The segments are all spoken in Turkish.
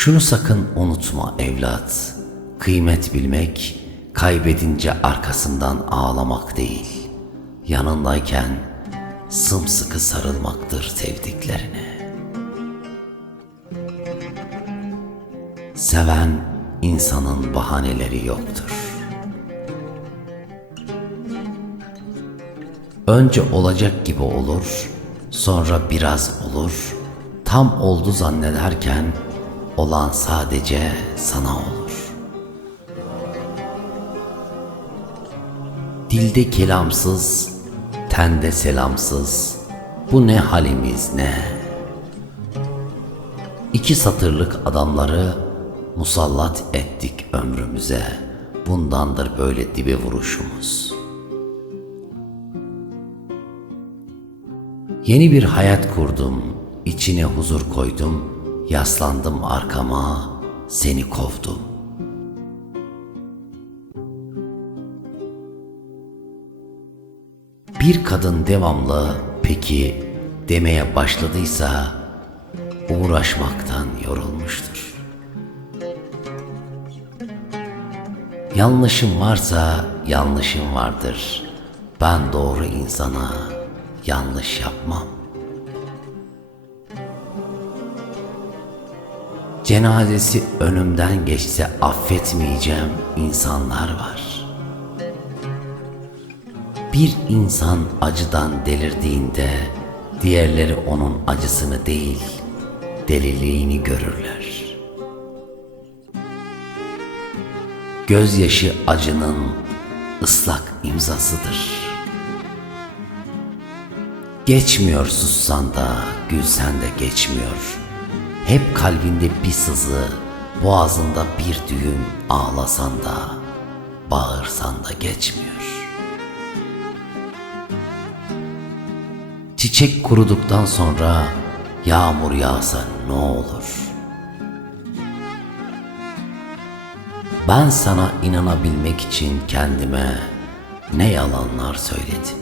Şunu sakın unutma evlat. Kıymet bilmek, kaybedince arkasından ağlamak değil. Yanındayken sımsıkı sarılmaktır sevdiklerine. Seven insanın bahaneleri yoktur. Önce olacak gibi olur, sonra biraz olur, tam oldu zannederken olan sadece sana olur. Dilde kelamsız, tende selamsız, bu ne halimiz ne? İki satırlık adamları musallat ettik ömrümüze. Bundandır böyle dibe vuruşumuz. Yeni bir hayat kurdum, içine huzur koydum, yaslandım arkama, seni kovdum. Bir kadın devamlı peki demeye başladıysa uğraşmaktan yorulmuştur. Yanlışım varsa yanlışım vardır. Ben doğru insana yanlış yapmam. Cenazesi önümden geçse affetmeyeceğim insanlar var. Bir insan acıdan delirdiğinde diğerleri onun acısını değil, deliliğini görürler. Gözyaşı acının ıslak imzasıdır. Geçmiyor sussan da, gülsen de geçmiyor. Hep kalbinde bir sızı, boğazında bir düğüm ağlasan da, bağırsan da geçmiyor. Çiçek kuruduktan sonra yağmur yağsa ne olur? Ben sana inanabilmek için kendime ne yalanlar söyledim.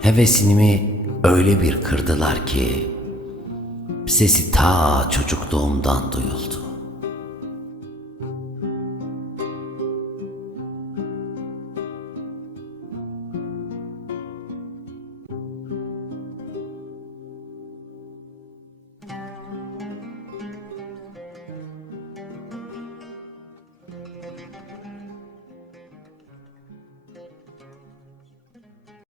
Hevesimi öyle bir kırdılar ki sesi ta çocukluğumdan duyuldu.